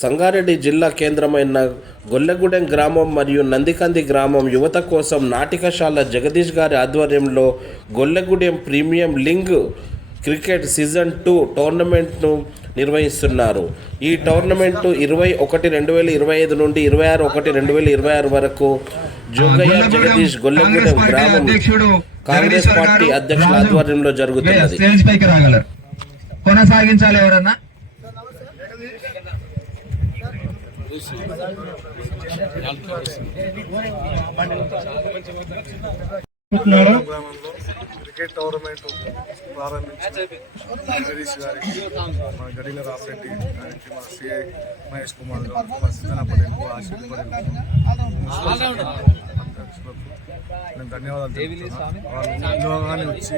సంగారెడ్డి జిల్లా కేంద్రమైన గొల్లగూడెం గ్రామం మరియు నందికంది గ్రామం యువత కోసం నాటికశాల జగదీష్ గారి ఆధ్వర్యంలో Gollagudem premium league cricket season two టోర్నమెంట్ను నిర్వహిస్తున్నారు. ఈ టోర్నమెంట్ ఇరవై ఒకటి రెండు వేల ఇరవై ఐదు నుండి ఇరవై ఆరు ఒకటి రెండు వేల ఇరవై ఆరు వరకు జోగయ్య జగదీష్ గొల్లగూడెం గ్రామం కాంగ్రెస్ పార్టీ అధ్యక్షుల ఆధ్వర్యంలో జరుగుతున్నది. కొనసాగించాలి ఎవరన్నా? క్రికెట్ టోర్నమెంట్ ప్రారంభించి జగదీష్ గారికి మా గడిల రామరెడ్డి గారికి మా సిఐ మహేష్ కుమార్ గారు మా సిద్ధన పటేల్ ఆశీర్ పటేల్ నేను ధన్యవాదాలు ఉద్యోగాన్ని వచ్చి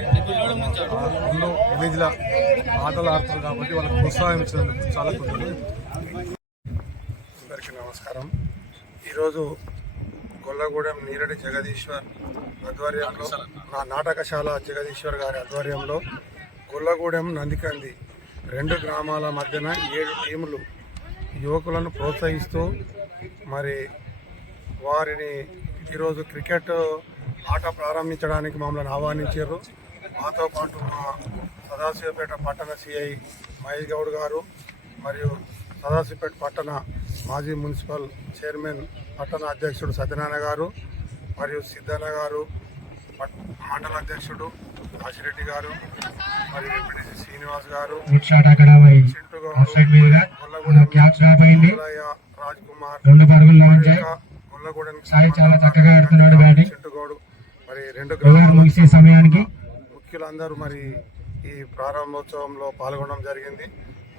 ఎన్నో విలేజ్ల ఆటలు ఆడుతారు కాబట్టి వాళ్ళకి ప్రోత్సాహం ఇచ్చినందుకు చాలా కృతజ్ఞతలు. అందరికీ నమస్కారం. ఈరోజు గొల్లగూడెం నీరడి జగదీశ్వర్ ఆధ్వర్యంలో నా నాటకశాల జగదీశ్వర్ గారి ఆధ్వర్యంలో గొల్లగూడెం నందికంది రెండు గ్రామాల మధ్యన ఏడు టీములు యువకులను ప్రోత్సహిస్తూ మరి వారిని ఈరోజు క్రికెట్ ఆట ప్రారంభించడానికి మమ్మల్ని ఆహ్వానించారు. మాతో పాటు మా సదాశివపేట పట్టణ సిఐ మహేష్ గౌడ్ గారు మరియు సదాశివపేట పట్టణ మాజీ మున్సిపల్ చైర్మన్ పట్టణ అధ్యక్షుడు సత్యనారాయణ గారు మరియు సిద్ధన్న గారు మండల అధ్యక్షుడు ఆశిరెడ్డి గారు మరియు శ్రీనివాస్ గారు. రాజ్ కుమార్ సాయి చాలా చక్కగా ఆడుతున్నాడు బ్యాటింగ్. చింటుగౌడు మరి రెండు ముగిసే సమయానికి ముఖ్యులందరూ మరి ఈ ప్రారంభోత్సవంలో పాల్గొనడం జరిగింది.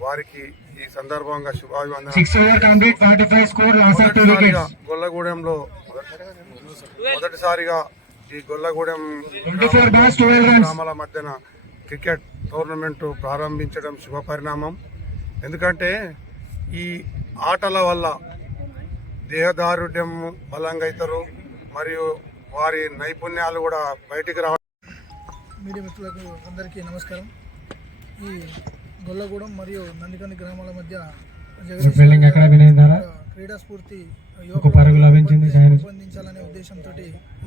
వారికి ఈ సందర్భంగా శుభాభివందన గొల్లగూడెంలో మొదటిసారిగా ఈ గొల్లగూడెం గ్రామాల మధ్యన క్రికెట్ టోర్నమెంట్ ప్రారంభించడం శుభ పరిణామం ఎందుకంటే ఈ ఆటల వల్ల దేహదారుఢ్యం బలంగా అవుతారు మరియు వారి నైపుణ్యాలు కూడా బయటికి రావడం మీడియా మిత్రులకు అందరికీ నమస్కారం. ఈ గొల్లగూడెం మరియు నందికంది గ్రామాల మధ్య ఫీల్డింగ్ ఎక్కడ ఒక క్రీడా స్ఫూర్తి ఒక పరుగు లభించింది రూపొందించాలనే ఉద్దేశంతో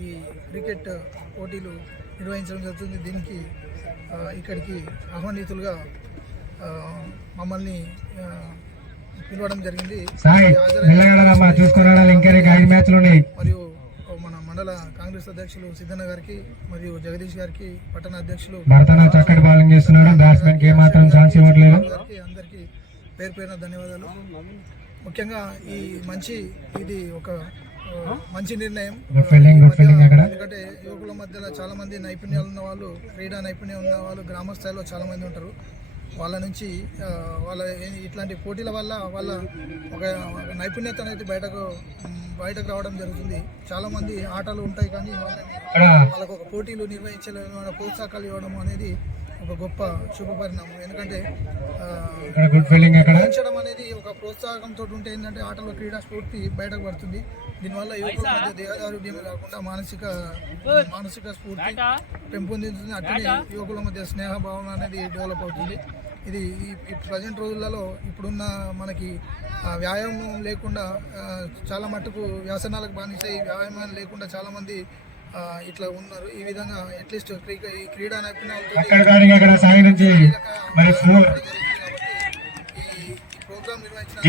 ఈ క్రికెట్ పోటీలు నిర్వహించడం జరుగుతుంది దీనికి ఇక్కడికి ఆహ్వానితులుగా మమ్మల్ని పిలవడం జరిగింది మరియు మండల కాంగ్రెస్ అధ్యక్షులు సిద్ధన్న గారికి మరియు జగదీష్ గారికి పట్టణ అధ్యక్షులు భరతన చక్కటి బౌలింగ్ చేస్తున్నాడు బ్యాట్స్మెన్కి ఏమాత్రం ఛాన్స్ ఇవ్వట్లేదు. అందరికీ పేరు పేరున ధన్యవాదాలు. ముఖ్యంగా ఈ మంచి ఇది ఒక మంచి నిర్ణయం. ఎందుకంటే యువకుల మధ్యలో చాలా మంది నైపుణ్యాలు ఉన్న వాళ్ళు క్రీడా నైపుణ్యం ఉన్న వాళ్ళు గ్రామ స్థాయిలో చాలా మంది ఉంటారు. వాళ్ళ నుంచి వాళ్ళ ఇట్లాంటి పోటీల వల్ల వాళ్ళ ఒక నైపుణ్యత అనేది బయటకు బయటకు రావడం జరుగుతుంది. చాలా మంది ఆటలు ఉంటాయి కానీ వాళ్ళకు ఒక పోటీలు నిర్వహించలేము వాళ్ళ ప్రోత్సాహకాలు ఇవ్వడం అనేది ఒక గొప్ప శుభ పరిణామం. ఎందుకంటే ఆ, ఇక్కడ గుడ్ ఫీల్డింగ్ అక్కడ. పెంచడం అనేది ఒక ప్రోత్సాహంతో ఉంటే ఏంటంటే ఆటలో క్రీడా స్ఫూర్తి బయటకు పడుతుంది. దీనివల్ల యువకుల మధ్య దేహదారుఢ్యం కాకుండా మానసిక మానసిక స్ఫూర్తి పెంపొందించుతుంది. అట్లనే యువకుల మధ్య స్నేహ భావన అనేది డెవలప్ అవుతుంది. ఇది ఈ ప్రజెంట్ రోజులలో ఇప్పుడున్న మనకి వ్యాయామం లేకుండా చాలా మట్టుకు వ్యసనాలకు బానిసై వ్యాయామం లేకుండా చాలా మంది ఆ, ఇట్లా ఉన్నారు. ఈ విధంగా అట్లీస్ట్ ఈ క్రీడా నైపుణ్యాలతో ఈ ప్రోగ్రామ్ నిర్వహించిన